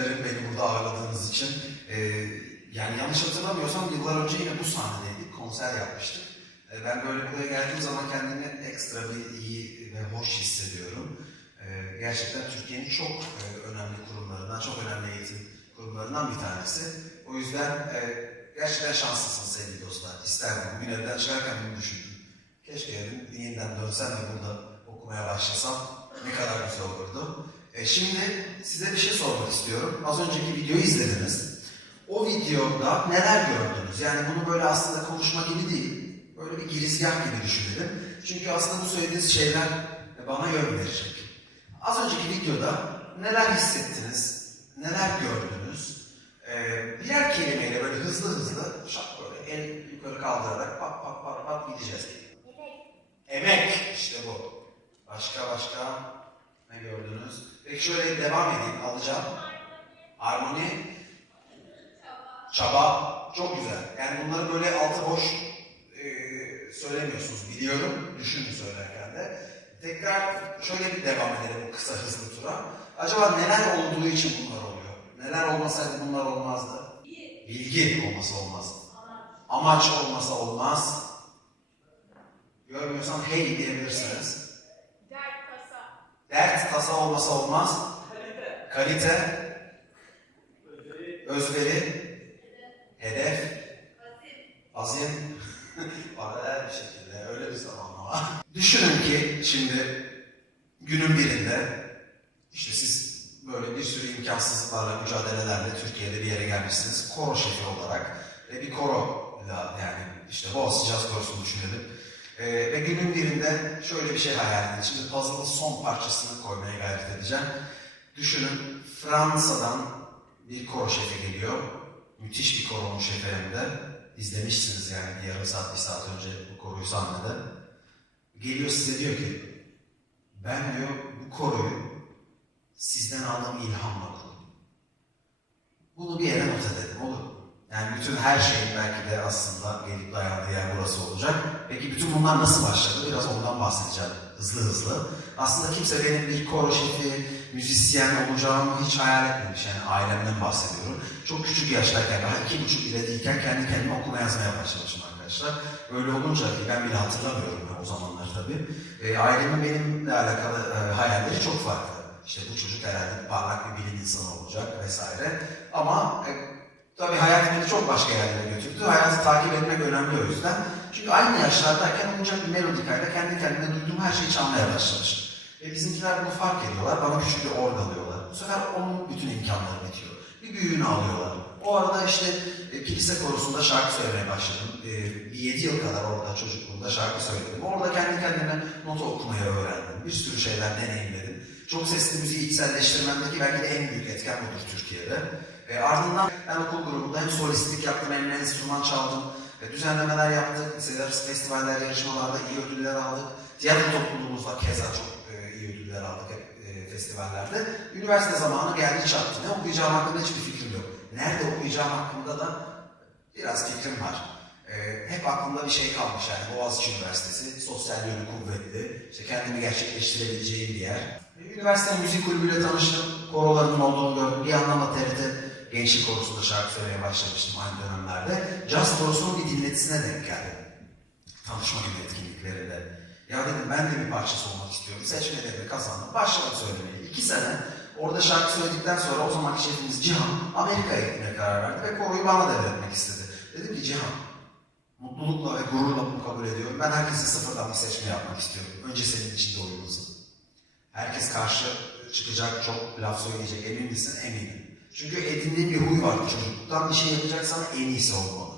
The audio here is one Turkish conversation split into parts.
ederim beni burada ağırladığınız için. Ee, yani yanlış hatırlamıyorsam yıllar önce yine bu sahnedeydik, konser yapmıştık. Ee, ben böyle buraya geldiğim zaman kendimi ekstra bir iyi ve hoş hissediyorum. Ee, gerçekten Türkiye'nin çok e, önemli kurumlarından, çok önemli eğitim kurumlarından bir tanesi. O yüzden e, gerçekten şanslısınız sevgili dostlar. İsterdim. Bugün evden çıkarken bunu düşündüm. Keşke yarın yeniden dönsem ve burada okumaya başlasam ne kadar güzel olurdu. E, şimdi size bir şey sormak istiyorum. Az önceki videoyu izlediniz. O videoda neler gördünüz? Yani bunu böyle aslında konuşma gibi değil. Böyle bir girizgah gibi düşünelim. Çünkü aslında bu söylediğiniz şeyler bana yön verecek. Az önceki videoda neler hissettiniz? Neler gördünüz? E, birer kelimeyle böyle hızlı hızlı şak böyle el yukarı kaldırarak pat pat pat pat gideceğiz. Emek işte bu. Başka başka ne gördünüz? Peki şöyle devam edeyim alacağım. Harmoni. Çaba. Çok güzel. Yani bunları böyle altı boş e, söylemiyorsunuz. Biliyorum. Düşünün söylerken de. Tekrar şöyle bir devam edelim kısa hızlı tura. Acaba neler olduğu için bunlar oluyor? Neler olmasaydı bunlar olmazdı? Bilgi olmasa olmaz. Amaç olmasa olmaz. Görmüyorsam hey diyebilirsiniz. Dert tasa. Olmasa olmaz. Kalite. Özveri. Hedef. Azim. Paralel bir şekilde öyle bir zamanlama. Düşünün ki şimdi günün birinde işte siz böyle bir sürü imkansızlıklarla, mücadelelerle Türkiye'de bir yere gelmişsiniz. Koro şefi olarak ve bir koro yani işte Boğaziçi Jazz Korosu'nu düşünelim. Ee, ve günün birinde şöyle bir şey hayal edin. Şimdi puzzle'ın son parçasını koymaya gayret edeceğim. Düşünün Fransa'dan bir koro şefi geliyor. Müthiş bir koronun şefi hem. İzlemişsiniz yani bir yarım saat, bir saat önce bu koroyu sahnede. Geliyor size diyor ki ben diyor bu koroyu sizden aldığım ilhamla kurdum. Bunu bir yere not edelim olur mu? Yani bütün her şeyin belki de aslında gelip dayandığı yer burası olacak. Peki bütün bunlar nasıl başladı? Biraz ondan bahsedeceğim hızlı hızlı. Aslında kimse benim bir koro şefi, müzisyen olacağımı hiç hayal etmemiş. Yani ailemden bahsediyorum. Çok küçük yaştayken, daha iki buçuk bile değilken kendi kendime okuma yazmaya başlamışım arkadaşlar. Öyle olunca ki ben bile hatırlamıyorum o zamanlar tabii. E, ailemin benimle alakalı e, hayalleri çok farklı. İşte bu çocuk herhalde parlak bir bilim insanı olacak vesaire. Ama e, çok başka yerlere götürdü. Hayatı takip etmek önemli o yüzden. Çünkü aynı yaşlardayken olacak bir melodikayla kendi kendime duyduğum her şeyi çalmaya başlamışım. Ve bizimkiler bunu fark ediyorlar. Bana küçük bir org alıyorlar. Bu sefer onun bütün imkanları bitiyor. Bir büyüğünü alıyorlar. O arada işte e, kilise korusunda şarkı söylemeye başladım. E, bir yedi yıl kadar orada çocukluğumda şarkı söyledim. Orada kendi kendime nota okumayı öğrendim. Bir sürü şeyler deneyimledim. Çok sesli müziği içselleştirmemdeki belki de en büyük etken budur Türkiye'de. E, ardından ben okul grubunda hem solistlik yaptım hem enstrüman çaldım. E, düzenlemeler yaptık. Mesela festivaller, yarışmalarda iyi ödüller aldık. Tiyatro topluluğumuzda keza çok e, iyi ödüller aldık hep e, festivallerde. Üniversite zamanı geldi çattı. Ne okuyacağım hakkında hiçbir fikrim yok. Nerede okuyacağım hakkında da biraz fikrim var. E, hep aklımda bir şey kalmış yani Boğaziçi Üniversitesi, sosyal yönü kuvvetli, işte kendimi gerçekleştirebileceğim bir yer. E, üniversite müzik kulübüyle tanıştım, korolarının olduğunu gördüm. Bir yandan da TRT Gençlik Korosu'nda şarkı söylemeye başlamıştım aynı dönemlerde. Jazz Korosu'nun bir dinletisine denk geldim. Tanışma gibi etkinliklerinde. Ya dedim ben de bir parçası olmak istiyorum. Seçmelerimi kazandım. Başladım söylemeye. İki sene orada şarkı söyledikten sonra o zamanki şefimiz Cihan Amerika'ya gitmeye karar verdi ve koroyu bana devretmek istedi. Dedim ki Cihan mutlulukla ve gururla bunu kabul ediyorum. Ben herkese sıfırdan bir seçme yapmak istiyorum. Önce senin içinde oyunumuzun. Herkes karşı çıkacak, çok laf söyleyecek. Emin misin? Eminim. Çünkü edindiğim bir huy vardı çocukluktan. Bir şey yapacaksan en iyisi olmalı.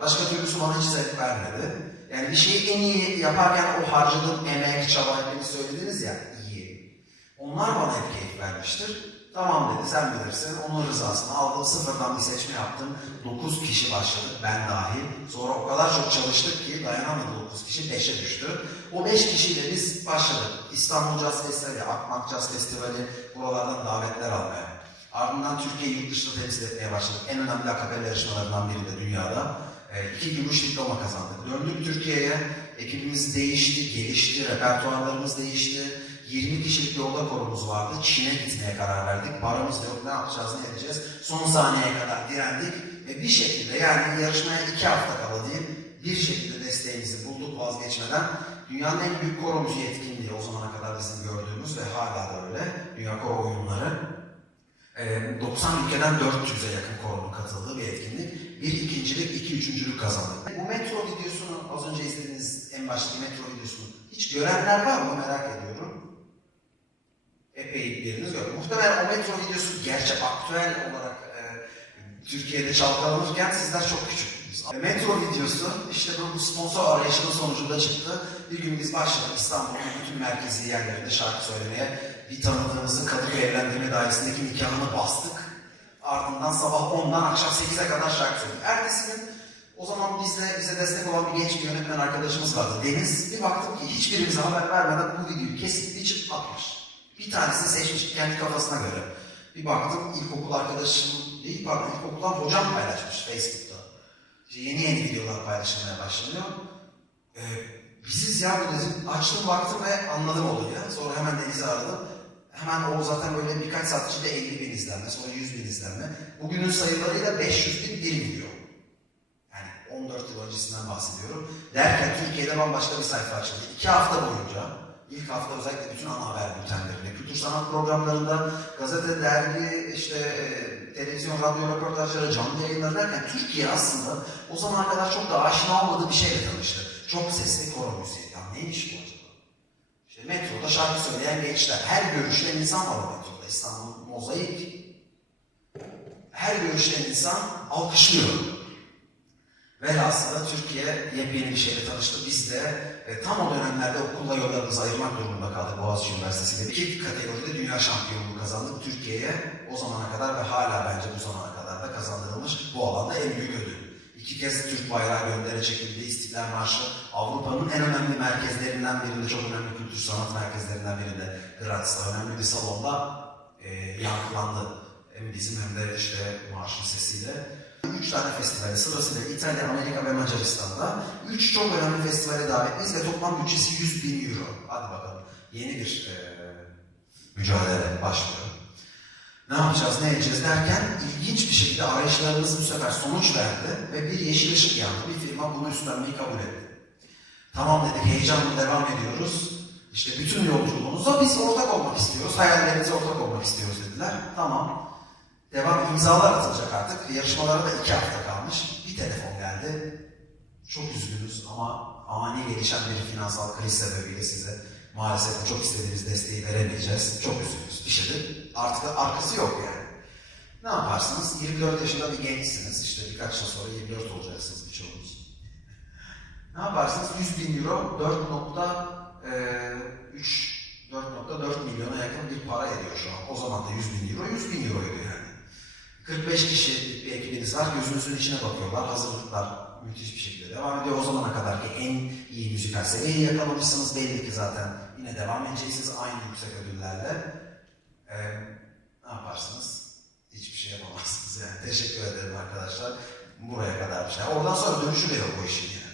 Başka türlüsü bana hiç zevk vermedi. Yani bir şeyi en iyi yaparken o harcadığım emek, çaba hepiniz söylediniz ya, iyi. Onlar bana hep keyif vermiştir. Tamam dedi, sen bilirsin. Onun rızasını aldım, sıfırdan bir seçme yaptım. 9 kişi başladık, ben dahil. Sonra o kadar çok çalıştık ki dayanamadı 9 kişi, 5'e düştü. O 5 kişiyle biz başladık. İstanbul Jazz Festivali, Akmak Jazz Festivali, buralardan davetler almaya. Ardından Türkiye'yi yurt dışında temsil etmeye başladık. En önemli akapella yarışmalarından biri de dünyada. E, iki gümüş diploma kazandık. Döndük Türkiye'ye. Ekibimiz değişti, gelişti, repertuarlarımız değişti. 20 kişilik bir oda korumuz vardı. Çin'e gitmeye karar verdik. Paramız yok, ne yapacağız, ne edeceğiz. Son saniyeye kadar direndik. Ve bir şekilde yani yarışmaya iki hafta kala diyeyim, bir şekilde desteğimizi bulduk vazgeçmeden. Dünyanın en büyük koro müziği etkinliği o zamana kadar bizim gördüğümüz ve hala da öyle. Dünya Koro Oyunları. Ee, 90 ülkeden 400'e yakın koronun katıldığı bir etkinlik. Bir ikincilik, iki üçüncülük kazandık. Bu metro videosunu, az önce izlediğiniz en baştaki metro videosunu hiç görenler var mı merak ediyorum. Epey biriniz gördü. Muhtemelen o metro videosu gerçek, aktüel olarak e, Türkiye'de çalkalanırken sizler çok küçüktünüz. E, Metro videosu işte bu sponsor arayışının sonucunda çıktı. Bir gün biz başladık İstanbul'un bütün merkezi yerlerinde şarkı söylemeye. Bir tanıdığımızın Kadıköy Evlendirme Dairesi'ndeki nikahını bastık. Ardından sabah 10'dan akşam 8'e kadar şarkı söyledik. Ertesi gün o zaman bizde, bize destek olan bir genç bir yönetmen arkadaşımız vardı. Deniz. Bir baktım ki hiçbirimize haber vermeden bu videoyu kesip biçip atmış. Bir tanesini seçmiş kendi kafasına göre. Bir baktım ilkokul arkadaşım değil pardon ilkokuldan hocam paylaşmış Facebook'ta. İşte yeni yeni videolar paylaşılmaya başlanıyor. Ee, biziz ya bu dedim. Açtım baktım ve anladım olayı. Sonra hemen Deniz'i aradım. Hemen o zaten böyle birkaç saat içinde 50 bin izlenme, sonra 100 bin izlenme. Bugünün sayılarıyla 500 bin bir video. Yani 14 yıl öncesinden bahsediyorum. Derken Türkiye'de bambaşka bir sayfa açıldı. İki hafta boyunca, ilk hafta özellikle bütün ana haber bültenlerinde, kültür sanat programlarında, gazete, dergi, işte e, televizyon, radyo röportajları, canlı yayınları derken Türkiye aslında o zamana kadar çok da aşina olmadığı bir şeyle tanıştı. Çok sesli koro müziği. Ya neymiş bu metroda şarkı söyleyen gençler. Her görüşten insan var o metroda. İstanbul mozaik. Her görüşten insan alkışlıyor. Velhasıla Türkiye yepyeni bir şeyle tanıştı. Biz de e, tam o dönemlerde okulla yollarımızı ayırmak durumunda kaldık Boğaziçi Üniversitesi'nde. İki kategoride dünya şampiyonluğu kazandık. Türkiye'ye o zamana kadar ve hala bence bu zamana kadar da kazandırılmış bu alanda en büyük ödül. İki kez Türk bayrağı göndere çekildi. İstiklal Marşı Avrupa'nın en önemli merkezlerinden birinde, çok önemli kültür sanat merkezlerinden birinde Graz'da önemli bir salonda e, yankılandı. Hem bizim hem de işte marşın sesiyle. Üç tane festivali sırasıyla İtalya, Amerika ve Macaristan'da üç çok önemli festivale davetliyiz ve toplam bütçesi 100 bin euro. Hadi bakalım yeni bir e, mücadele başlıyor. Ne yapacağız, ne edeceğiz derken ilginç bir şekilde arayışlarımız bu sefer sonuç verdi ve bir yeşil ışık yandı. Bir firma bunu üstlenmeyi kabul etti. Tamam dedik, heyecanla devam ediyoruz. İşte bütün yolculuğumuzda biz ortak olmak istiyoruz, hayallerinize ortak olmak istiyoruz dediler. Tamam. Devam imzalar atılacak artık. Yarışmalara da iki hafta kalmış. Bir telefon geldi. Çok üzgünüz ama ani gelişen bir finansal kriz sebebiyle size maalesef çok istediğiniz desteği veremeyeceğiz. Çok üzgünüz. İşte de artık arkası yok yani. Ne yaparsınız? 24 yaşında bir gençsiniz. İşte birkaç yıl sonra 24 olacaksınız birçoğunuz. Ne yaparsınız? 100 bin euro 4.3 4.4 milyona yakın bir para ediyor şu an. O zaman da 100 bin euro 100 bin euroydu yani. 45 kişilik bir ekibiniz var. Gözünüzün içine bakıyorlar. Hazırlıklar müthiş bir şekilde devam ediyor. O zamana kadarki en iyi müzikal seviyeyi yakalamışsınız. Belli ki zaten yine devam edeceksiniz aynı yüksek ödüllerle. Ee, ne yaparsınız? Hiçbir şey yapamazsınız yani. Teşekkür ederim arkadaşlar. Buraya kadar bir şey. Oradan sonra dönüşü de yok o işin yani.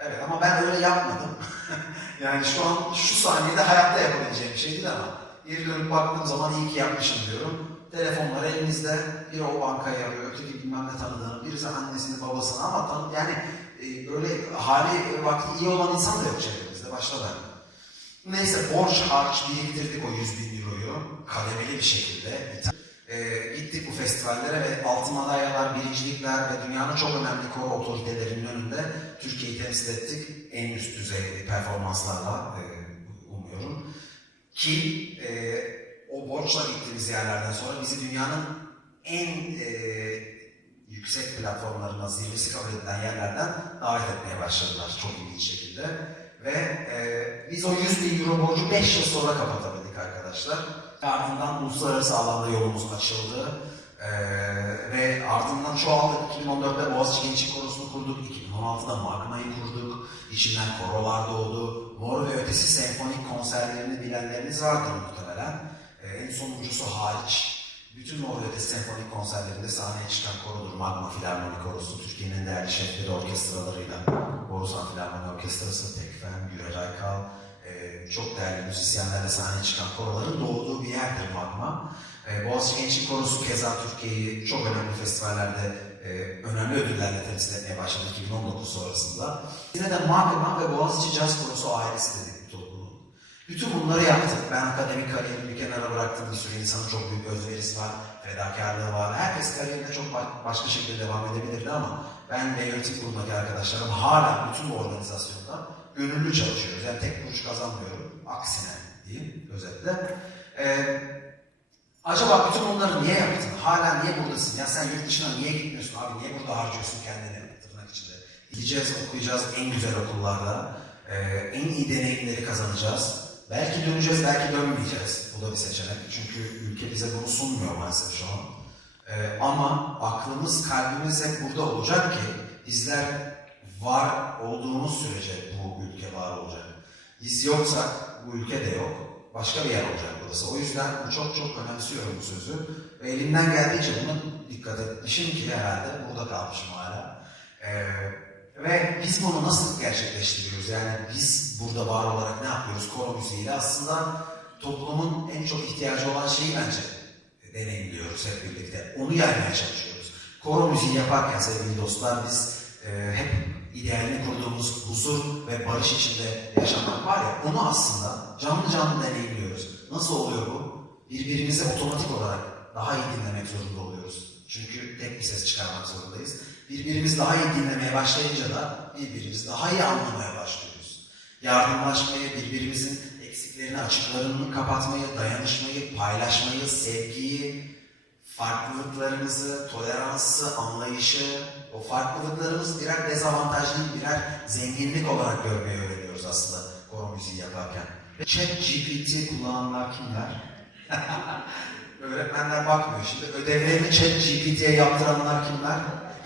Evet ama ben öyle yapmadım. yani şu an şu saniyede hayatta yapabileceğim bir şey değil ama geri dönüp baktığım zaman iyi ki yapmışım diyorum. Telefonlar elinizde. Biri o bankayı arıyor, öteki bilmem ne tanıdığını, birisi annesini babasını ama tan yani e, böyle hali vakti iyi olan insan da yok çevremizde. Başta ben. Neyse borç harç biriktirdik o 100 bin euroyu kademeli bir şekilde. E, gittik bu festivallere ve altın madalyalar, birincilikler ve dünyanın çok önemli koro otoritelerinin önünde Türkiye'yi temsil ettik. En üst düzey performanslarla e, umuyorum. Ki e, o borçla gittiğimiz yerlerden sonra bizi dünyanın en e, yüksek platformlarına zirvesi kabul edilen yerlerden davet etmeye başladılar çok ilginç şekilde. Ve e, biz o 100 bin euro borcu 5 yıl sonra kapatabildik arkadaşlar. Ardından uluslararası alanda yolumuz açıldı. Ee, ve ardından çoğaldık. 2014'te Boğaziçi Gençlik Korosu'nu kurduk. 2016'da Magma'yı kurduk. İçinden korolar doğdu. Mor ve Ötesi senfonik konserlerini bilenleriniz vardır muhtemelen. Ee, en sonuncusu hariç. Bütün Mor ve Ötesi senfonik konserlerinde sahneye çıkan korodur. Magma Filarmoni Korosu, Türkiye'nin değerli şefleri orkestralarıyla Borusan Filarmoni Orkestrası, Tekfen, Gürel Aykal, e, çok değerli müzisyenlerle sahneye çıkan koroların doğduğu bir yerdir Magma. E, Boğaziçi Gençlik Korosu keza Türkiye'yi çok önemli festivallerde e, önemli ödüllerle temsil etmeye başladı 2019 sonrasında. Yine de Magma ve Boğaziçi Jazz Korosu ailesi dedik. Bütün bunları yaptık. Ben akademik kariyerimi bir kenara bıraktım. Bir sürü insanın çok büyük özverisi var, fedakarlığı var. Herkes kariyerinde çok ba- başka şekilde devam edebilirdi ama ben ve yönetim kurulundaki arkadaşlarım hala bütün bu organizasyonda gönüllü çalışıyoruz. Yani tek kuruş kazanmıyorum. Aksine diyeyim özetle. Ee, acaba bütün bunları niye yaptın? Hala niye buradasın? Ya sen yurt dışına niye gitmiyorsun abi? Niye burada harcıyorsun kendini tırnak içinde? Gideceğiz, okuyacağız en güzel okullarda. Ee, en iyi deneyimleri kazanacağız. Belki döneceğiz, belki dönmeyeceğiz. Bu da bir seçenek. Çünkü ülke bize bunu sunmuyor maalesef şu an. Ee, ama aklımız, kalbimiz hep burada olacak ki bizler var olduğumuz sürece bu ülke var olacak. Biz yoksak bu ülke de yok. Başka bir yer olacak burası. O yüzden bu çok çok önemsiyorum bu sözü. Ve elimden geldiğince buna dikkat etmişim ki herhalde burada kalmışım hala. Ee, ve biz bunu nasıl gerçekleştiriyoruz? Yani biz burada var olarak ne yapıyoruz? Koro müziğiyle aslında toplumun en çok ihtiyacı olan şeyi bence deneyimliyoruz hep birlikte. Onu yaymaya çalışıyoruz. Koro müziği yaparken sevgili dostlar biz e, hep idealini kurduğumuz huzur ve barış içinde yaşamak var ya onu aslında canlı canlı deneyimliyoruz. Nasıl oluyor bu? Birbirimizi otomatik olarak daha iyi dinlemek zorunda oluyoruz. Çünkü tek bir ses çıkarmak zorundayız. Birbirimizi daha iyi dinlemeye başlayınca da birbirimizi daha iyi anlamaya başlıyoruz. Yardımlaşmayı, birbirimizin eksiklerini, açıklarını kapatmayı, dayanışmayı, paylaşmayı, sevgiyi, farklılıklarımızı, toleransı, anlayışı, o farklılıklarımızı birer dezavantaj değil, birer zenginlik olarak görmeyi öğreniyoruz aslında koro müziği yaparken. Chat GPT kullananlar kimler? Öğretmenler bakmıyor şimdi. Ödevlerini Chat GPT'ye yaptıranlar kimler?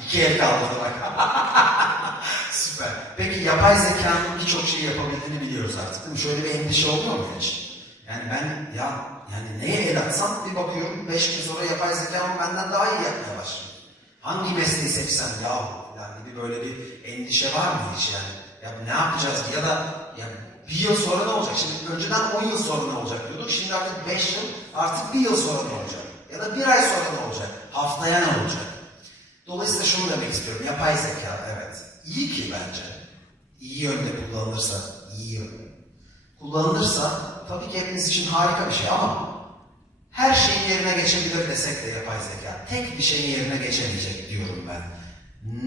İki el kaldırdı bak. Süper. Peki yapay zekanın birçok şeyi yapabildiğini biliyoruz artık değil mi? Şöyle bir endişe oluyor mu hiç? Yani ben ya yani neye el atsam bir bakıyorum beş gün sonra yapay zekanın benden daha iyi yapmaya başlıyor. Hangi mesleği seçsem ya yani bir böyle bir endişe var mı hiç yani? Ya ne yapacağız ya da ya bir yıl sonra ne olacak? Şimdi önceden 10 yıl sonra ne olacak diyorduk. Şimdi artık 5 yıl, artık bir yıl sonra ne olacak? Ya da bir ay sonra ne olacak? Haftaya ne olacak? Dolayısıyla şunu demek istiyorum. Yapay zeka evet. İyi ki bence. İyi yönde kullanılırsa, iyi yönde. Kullanılırsa tabii ki hepimiz için harika bir şey ama her şeyin yerine geçebilir desek de yapay zeka tek bir şeyin yerine geçemeyecek diyorum ben.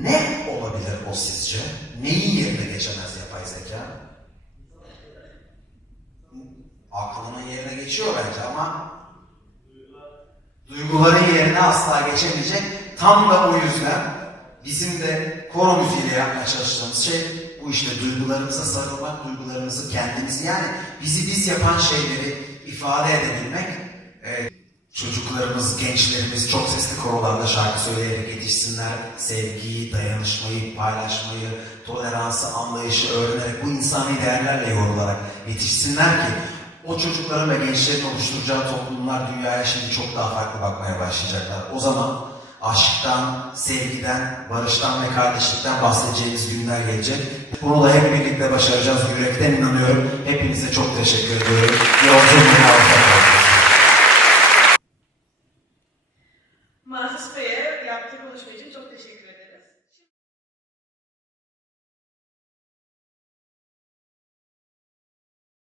Ne olabilir o sizce? Neyin yerine geçemez yapay zeka? Aklının yerine geçiyor bence ama duyguların yerine asla geçemeyecek. Tam da o yüzden bizim de koro müziğiyle yapmaya çalıştığımız şey bu işte duygularımıza sarılmak, duygularımızı kendimizi yani bizi biz yapan şeyleri ifade edebilmek. Ee, çocuklarımız, gençlerimiz çok sesli korolarla şarkı söyleyerek yetişsinler. Sevgiyi, dayanışmayı, paylaşmayı, toleransı, anlayışı öğrenerek bu insani değerlerle yoğrularak yetişsinler ki o çocukların ve gençlerin oluşturacağı toplumlar dünyaya şimdi çok daha farklı bakmaya başlayacaklar. O zaman aşktan, sevgiden, barıştan ve kardeşlikten bahsedeceğimiz günler gelecek. Bunu da hep birlikte başaracağız. Yürekten inanıyorum. Hepinize çok teşekkür ediyorum. Yolculuğuna.